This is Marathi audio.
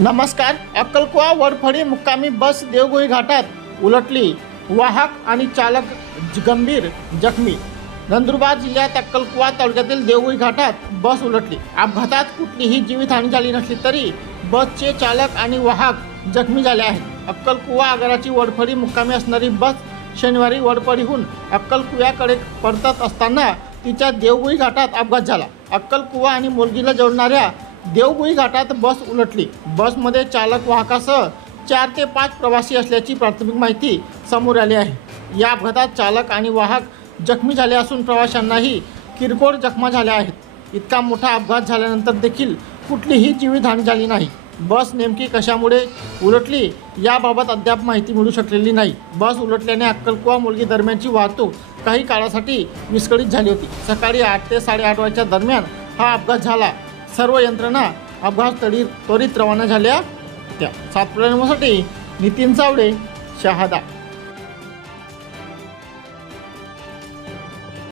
नमस्कार. अक्कलकुवा वडफळी मुक्कामी बस देवगोळी घाटात उलटली. वाहक आणि चालक गंभीर जखमी. नंदुरबार जिल्ह्यात अक्कलकुवा तालुक्यातील देवगोळी घाटात बस उलटली. अपघातात कुठलीही जीवितहानी झाली नसली तरी बसचे चालक आणि वाहक जखमी झाले आहेत. अक्कलकुवा आगाराची वडफळी मुक्कामी असणारी बस शनिवारी वडफळीहून अक्कलकुव्याकडे परतत असताना तिच्या देवगोळी घाटात अपघात झाला. अक्कलकुवा आणि मोलगीला जोडणाऱ्या देवगोळी घाटात बस उलटली. बसमध्ये चालक वाहकासह 4 ते 5 प्रवासी असल्याची प्राथमिक माहिती समोर आली आहे. या अपघातात चालक आणि वाहक जखमी झाले असून प्रवाशांनाही किरकोळ जखमा झाल्या आहेत. इतका मोठा अपघात झाल्यानंतर देखील कुठलीही जीवितहानी झाली नाही. बस नेमकी कशामुळे उलटली याबाबत अद्याप माहिती मिळू शकलेली नाही. बस उलटल्याने अक्कलकुवा मोलगी दरम्यानची वाहतूक काही काळासाठी विस्कळीत झाली होती. सकाळी 8 ते 8:30 वाजच्या दरम्यान हा अपघात झाला. सर्व यंत्रणा अपघातस्थळी त्वरित रवाना झाल्या होत्या. सातपुडा न्यूजसाठी नितीन चावडे, शहादा.